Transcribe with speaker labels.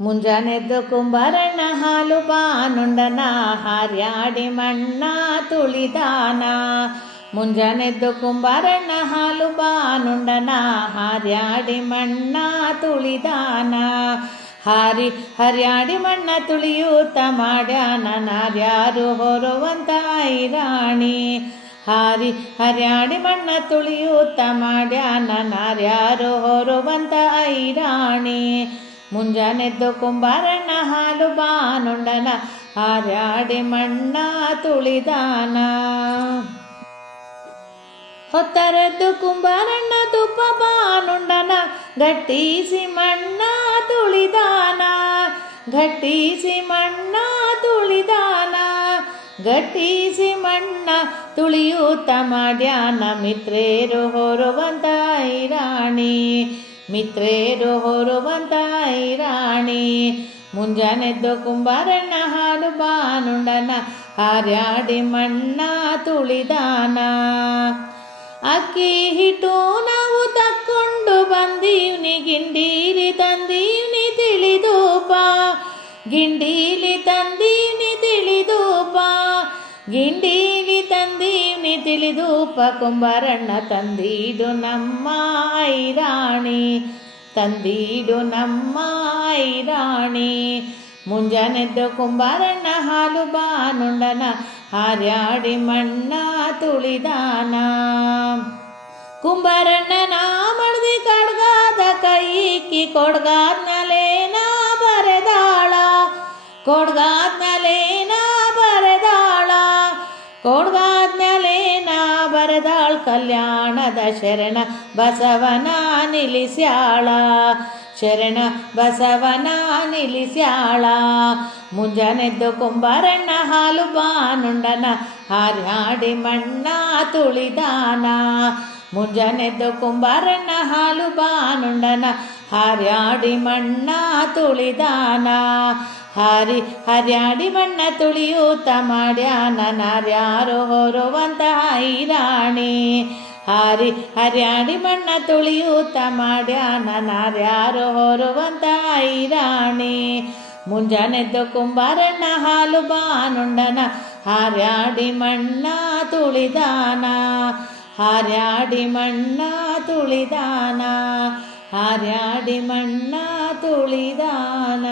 Speaker 1: ಮುಂಜಾನೆದ್ದು ಕುಂಬಾರಣ್ಣ ಹಾಲು ಬಾನುಂಡನ ಹಾರ್ಯಾಡಿ ಮಣ್ಣ ತುಳಿದಾನ. ಮುಂಜಾನೆದ್ದು ಕುಂಬಾರಣ್ಣ ಹಾಲು ಬಾನುಂಡನ ಹಾರ್ಯಾಡಿ ಮಣ್ಣ ತುಳಿದಾನ. ಹಾರಿ ಹರ್ಯಾಡಿ ಮಣ್ಣ ತುಳಿಯೂತ ಮಾಡ್ಯಾನ, ನಾರ್ಯಾರು ಹೊರುವಂತ ಐರಾಣಿ. ಹಾರಿ ಹರ್ಯಾಡಿ ಮಣ್ಣ ತುಳಿಯೂತ ಮಾಡ್ಯಾನ, ನಾರ್ಯಾರು ಹೊರುವಂತ ಐರಾಣಿ. ಮುಂಜಾನೆದ್ದು ಕುಂಬಾರಣ್ಣ ಹಾಲು ಬಾನುಂಡನ, ಹಾರ್ಯಾಡಿ ಮಣ್ಣ ತುಳಿದಾನ. ಹೊತ್ತರೆದ್ದು ಕುಂಬಾರಣ್ಣ ತುಪ್ಪ ಬಾನುಂಡನ, ಗಟ್ಟಿಸಿ ಮಣ್ಣ ತುಳಿದಾನ. ಗಟ್ಟಿಸಿ ಮಣ್ಣ ತುಳಿದಾನ, ಗಟ್ಟಿಸಿ ಮಣ್ಣ ತುಳಿಯೂತ ಮಾಡ್ಯಾನ ಮಿತ್ರೇರು ಹೊರುವಂತ ಐರಾಣಿ ಮಿತ್ರೇರು ಹೊರುವಂತ ರಾಣಿ. ಮುಂಜಾನೆದ್ದು ಕುಂಬಾರಣ್ಣ, ಹಾಲು ಬಾನುಂಡನ, ಹಾರ್ಯಾಡಿ ಮಣ್ಣ ತುಳಿದಾನ. ಅಕ್ಕಿ ಹಿಟ್ಟು ನಾವು ತಕ್ಕೊಂಡು ಬಂದೀವ್ನಿ, ಗಿಂಡೀಲಿ ತಂದೀವ್ನಿ ತಿಳಿದೂಪ. ಗಿಂಡೀಲಿ ತಂದೀವ್ನಿ ತಿಳಿದೂಪ. ತಂದೀವ್ನಿ ತಿಳಿದೂಪ ಕುಂಬಾರಣ್ಣ ತಂದೀಡು ನಮ್ಮ ಐರಾಣಿ ತಂದೀಡು ನಮ್ಮ ಐರಾಣಿ ಮುಂಜಾನೆದ್ದು ಕುಂಬಾರಣ್ಣ ಹಾಲು ಬಾನುಂಡನ ಹಾರ್ಯಾಡಿ ಮಣ್ಣ ತುಳಿದಾನ. ಕುಂಬಾರಣ್ಣನ ಮಡ್ದಿ ಕಡ್ಗಾದ ಕೈಕಿ ಕೊಡ್ಗಾದ್ನಲೇನ ಬರೆದಾಳ. ಕೊಡ್ಗಾದ್ನಲೇನ ಬರೆದಾಳ. ಬರೆದಾಳ್ ಕಲ್ಯಾಣದ ಶರಣ ಬಸವನ ನಿಲ್ಲಿಸ್ಯಾಳ. ಶರಣ ಬಸವನ ನಿಲ್ಲಿಸ್ಯಾಳ. ಮುಂಜಾನೆದ್ದು ಕುಂಬಾರಣ್ಣ ಹಾಲು ಬಾನುಂಡನ ಹಾರ್ಯಾಡಿ ಮಣ್ಣ ತುಳಿದಾನ. ಮುಂಜಾನೆದ್ದು ಕುಂಬಾರಣ್ಣ ಹಾಲು ಬಾನುಂಡನ ಹಾರ್ಯಾಡಿ ಮಣ್ಣ ತುಳಿದಾನ. ಹಾರಿ ಹರ್ಯಾಡಿ ಮಣ್ಣ ತುಳಿಯೂತ ಮಾಡ್ಯಾನ ನಾರ್ಯಾರು ಹೊರುವಂತ ಐರಾಣಿ ಹಾರಿ ಹರ್ಯಾಡಿ ಮಣ್ಣ ತುಳಿಯೂತ ಮಾಡ್ಯಾನ ನಾರ್ಯಾರು ಹೊರುವಂತ ಐರಾಣಿ ಮುಂಜಾನೆದ್ದು ಕುಂಬಾರಣ್ಣ ಹಾಲು ಬಾನುಂಡನ ಹಾರ್ಯಾಡಿ ಮಣ್ಣ ತುಳಿದಾನ ಹಾರ್ಯಾಡಿ ಮಣ್ಣ ತುಳಿದಾನ ಹಾರ್ಯಾಡಿ ಮಣ್ಣ ತುಳಿದಾನ